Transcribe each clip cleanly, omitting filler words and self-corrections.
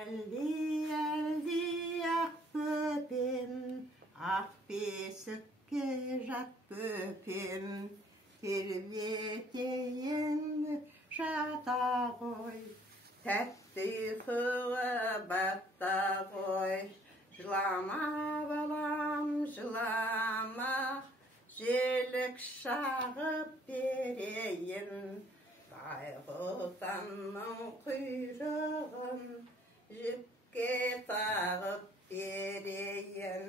Әлди ақ бөпем, ақ бесікке жат бөпем, тербетейін жата ғой, тәтті ұйқыға бата ғой. Жылама балам, жылама, желік шағып берейін, байғұтанның құйрығын жіпке тағып берейін.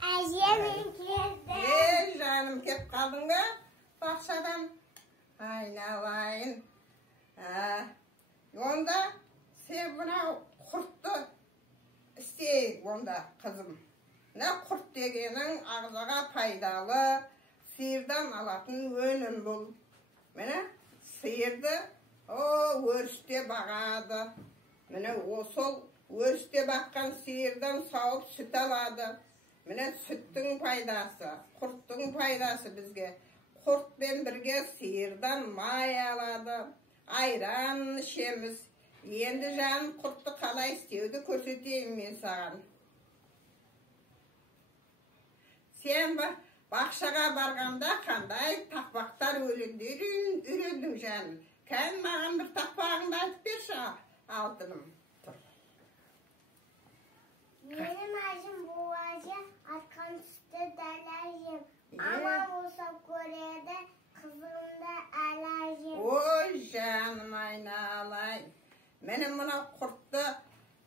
Әжемін келді. Жаным кеп қалдың ба бақшадан? Айналайын. Онда сен мынау құртты істейік онда, қызым. Мына құрт дегенің ағзаға пайдалы, сиырдан алатын өнім бұл. Міне сиырды өрісте бағады. Міне сол өрісте баққан сиырдан сауып сүт алады. Міне сүттің пайдасы, құрттың пайдасы бізге. Құртпен бірге сиырдан май алады, айран ішеміз. Енді жаным құртты қалай істеуді көрсетейін мен саған. Сен бақшаға барғанда қандай тақпақтар үйрендің жаным. Кән маған бір тақпағыңды айтып берші, алтыным. Менің әжім буажы атқан сүтті дәл әжем. Ама болса көреді қызымды әл әжем. Ой жаным айналай. Менің мұна құртты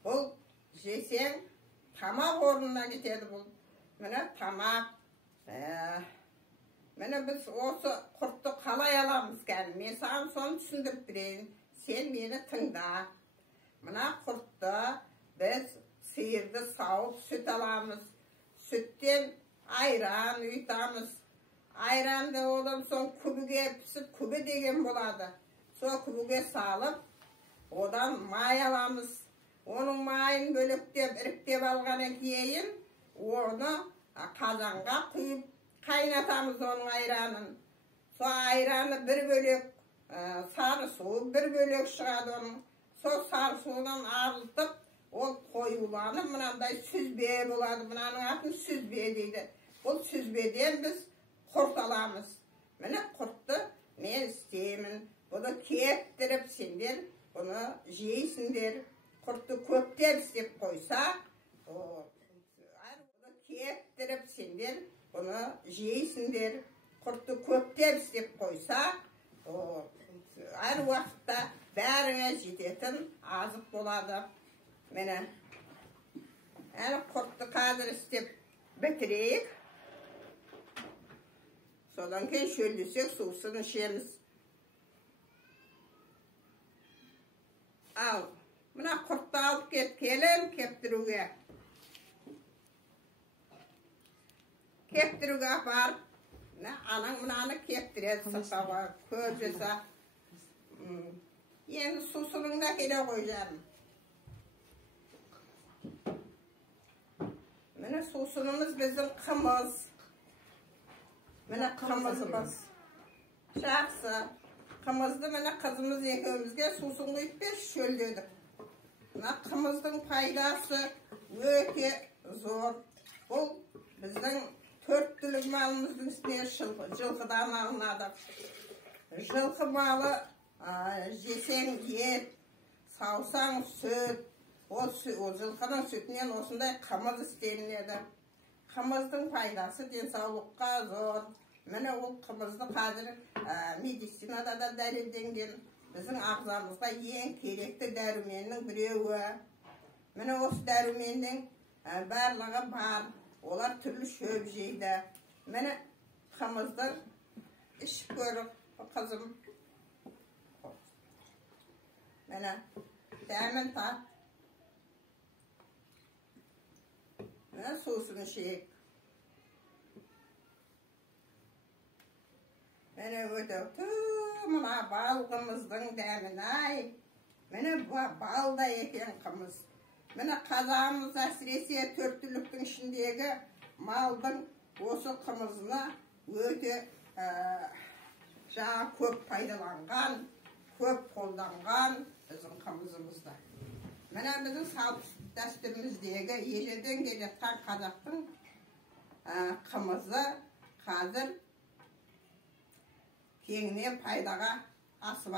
бұл жесең тамақ орнына кетеді бұл. Міне тамақ. Міне біз осы құртты қалай аламыз кән? Мен саған соны түсіндіріп берейін. Сен мені тыңда. Мына құртты біз сиырды сауып сүт аламыз. Сүттен айран ұйтамыз. Айранды одан соң күбіге пісіп, күбі деген болады. Сол күбіге салып, одан май аламыз. Оның майын бөлектеп, іріктеп алғаннан кейін, оны қазанға құйып қайнатамыз оның айранын. Сол айраны бір бөлек, сары суы бір бөлек шығады оның. Сол сары суынан арылтып, ол қоюланып, мынандай сүзбе болады. Мынаның атын сүзбе дейді. Бұл сүзбеден біз құрт аламыз. Міне құртты мен істеймін. Бұны кептіріп сендер, бұны жейсіңдер. Құртты көптеп істеп қойсақ, бұны кептіріп сендер, бұны жейсіңдер. Құртты көптеп істеп қойсақ, әр уақытта бәріңе жететін азық болады. Мені әлі құртты қазір істеп бітірейік. Содан кейін шөлдесек сусын ішеміз. Ал, мына құртты алып келем кептіруге. Кептіруге апарып, анаң мынаны кептіреді сақауға, көп жаса. Енді сусының да келе қой жарым. Міне сусынымыз біздің қымыз. Міне қымызымыз. Жақсы. Қымызды міне қызымыз екеумізге сусын құйып берші шөлдедік. Мына қымыздың пайдасы өте зор. Бұл біздің 4 түлік малымыздың үстіне жылқыдан алынады. Жылқы малы жесең ет, саусаң сүт. Ол жылқының сүтінен осындай қымыз істелінеді. Қымыздың пайдасы денсаулыққа зор. Міне ол қымызды қазір медицинада да дәлелденген. Біздің ағзамызға ең керекті дәруменнің біреуі. Міне осы дәруменнің барлығы бар. Олар түрлі шөп жейді. Міне қымызды ішіп көріп қызым. Міне дәмін тап. Міне сусын ішейік. Міне өте мына балғымыздың дәмін ай. Міне балда екен қымыз. Міне қазағымыз әсіресе 4 түліктің ішіндегі малдың осы қымызына өте көп пайдаланған, көп қолданған біздің қымызымызда. Mine bizim salp dastürümüzdeki ejeden geletken Kazaktın kımızı hazır kengine paydaga asıp